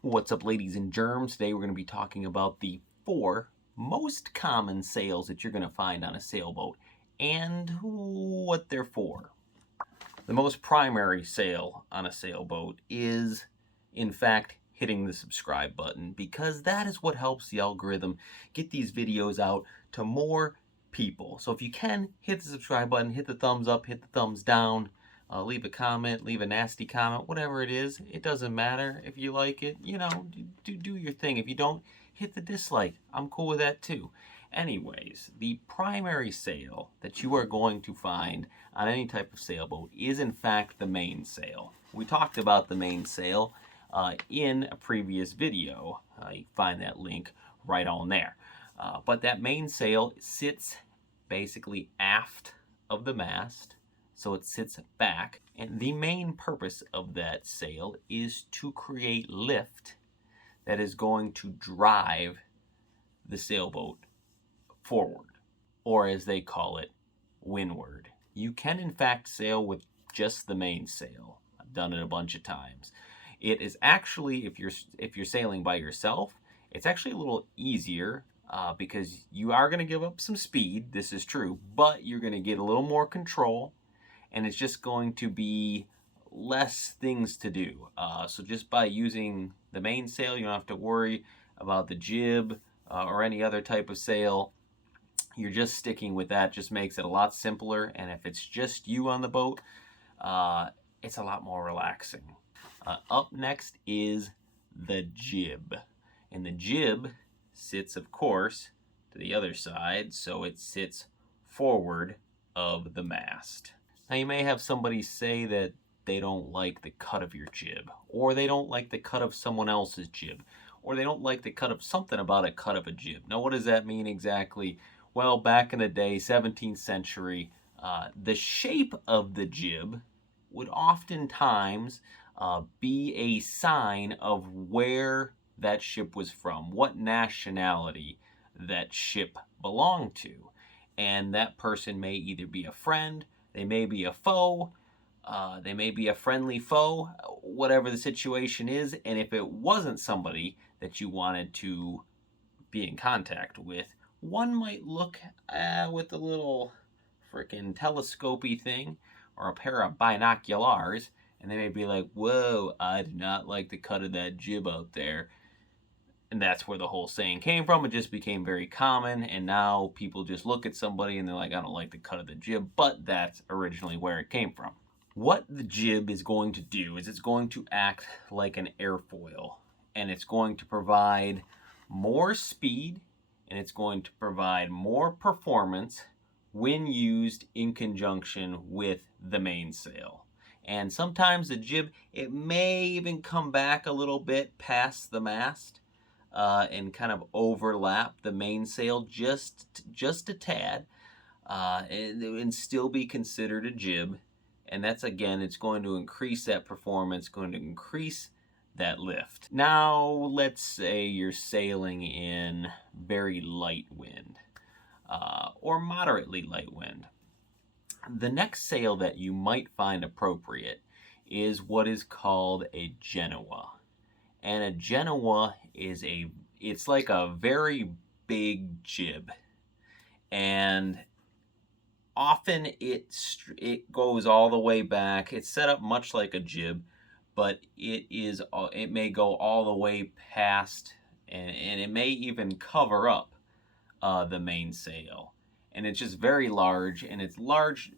What's up, ladies and germs? Today we're going to be talking about the 4 most common sails that you're going to find on a sailboat and what they're for. The most primary sail on a sailboat is, in fact, hitting the subscribe button, because that is what helps the algorithm get these videos out to more people. So if you can, hit the subscribe button, hit the thumbs up, hit the thumbs down. Leave a comment, leave a nasty comment, whatever it is. It doesn't matter. If you like it, do your thing. If you don't, hit the dislike. I'm cool with that too. Anyways, the primary sail that you are going to find on any type of sailboat is in fact the mainsail. We talked about the mainsail in a previous video. You can find that link right on there. But that mainsail sits basically aft of the mast. So it sits back, and the main purpose of that sail is to create lift that is going to drive the sailboat forward, or as they call it, windward. You can in fact sail with just the mainsail. I've done it a bunch of times. It is actually, if you're sailing by yourself, it's actually a little easier because you are going to give up some speed. This is true, but you're going to get a little more control. And it's just going to be less things to do. So just by using the mainsail, you don't have to worry about the jib or any other type of sail. You're just sticking with that. Just makes it a lot simpler. And if it's just you on the boat, it's a lot more relaxing. Up next is the jib. And the jib sits, of course, to the other side. So it sits forward of the mast. Now, you may have somebody say that they don't like the cut of your jib, or they don't like the cut of someone else's jib, or they don't like the cut of something about a cut of a jib. Now, what does that mean exactly? Well, back in the day, 17th century, the shape of the jib would oftentimes be a sign of where that ship was from, what nationality that ship belonged to. And that person may either be a friend, they may be a foe, they may be a friendly foe, whatever the situation is. And if it wasn't somebody that you wanted to be in contact with, one might look with a little freaking telescopy thing or a pair of binoculars, and they may be like, whoa, I do not like the cut of that jib out there. And that's where the whole saying came from. It just became very common, and now people just look at somebody and they're like, I don't like the cut of the jib, but that's originally where it came from. What the jib is going to do is it's going to act like an airfoil, and it's going to provide more speed, and it's going to provide more performance when used in conjunction with the mainsail. And sometimes the jib, it may even come back a little bit past the mast, and kind of overlap the mainsail just a tad, and still be considered a jib. And that's, again, it's going to increase that performance, going to increase that lift. Now, let's say you're sailing in very light wind, or moderately light wind. The next sail that you might find appropriate is what is called a Genoa. And a Genoa is it's like a very big jib. And often it goes all the way back. It's set up much like a jib, but it may go all the way past, and it may even cover up the mainsail. And it's just very large, and it's large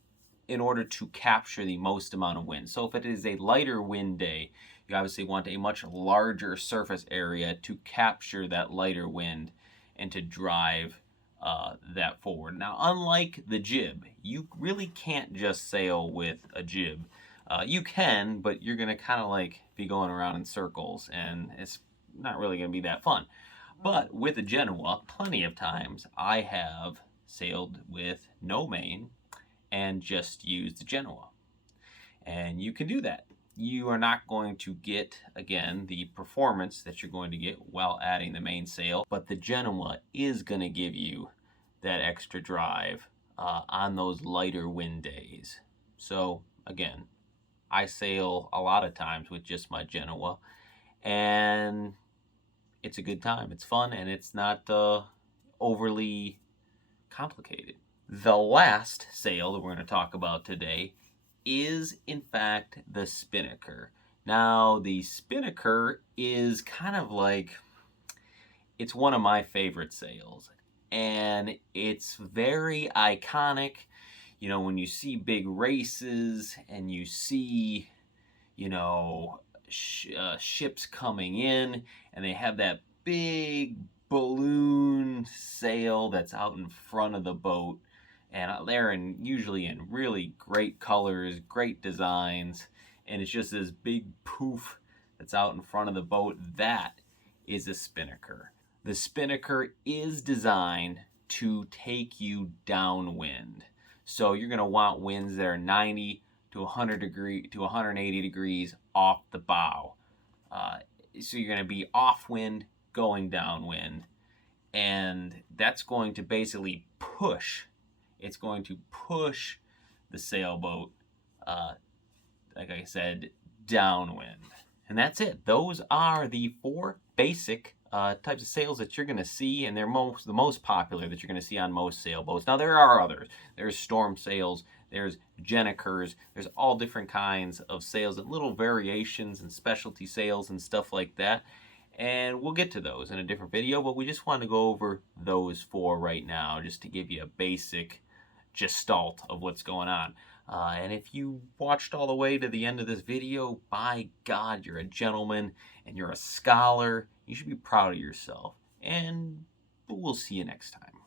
in order to capture the most amount of wind. So if it is a lighter wind day, you obviously want a much larger surface area to capture that lighter wind and to drive that forward. Now, unlike the jib, you really can't just sail with a jib. You can, but you're going to kind of like be going around in circles, and it's not really going to be that fun. But with a Genoa, plenty of times I have sailed with no main and just used the Genoa. And you can do that. You are not going to get, again, the performance that you're going to get while adding the mainsail, but the Genoa is going to give you that extra drive on those lighter wind days. So, again, I sail a lot of times with just my Genoa, and it's a good time. It's fun, and it's not overly complicated. The last sail that we're going to talk about today is, in fact, the Spinnaker. Now, the Spinnaker is kind of like, it's one of my favorite sails, and it's very iconic. You know, when you see big races and you see, you know, ships coming in, and they have that big balloon sail that's out in front of the boat, and they're usually in really great colors, great designs, and it's just this big poof that's out in front of the boat. That is a Spinnaker. The Spinnaker is designed to take you downwind. So you're going to want winds that are 90 to 180 degrees off the bow. So you're going to be off wind, going downwind. And that's going to basically push. It's going to push the sailboat, like I said, downwind. And that's it. Those are the 4 basic types of sails that you're going to see, and they're the most popular that you're going to see on most sailboats. Now, there are others. There's storm sails, there's Genakers, there's all different kinds of sails and little variations and specialty sails and stuff like that. And we'll get to those in a different video, but we just want to go over those 4 right now, just to give you a basic gestalt of what's going on. And if you watched all the way to the end of this video, by God, you're a gentleman and you're a scholar. You should be proud of yourself. And we'll see you next time.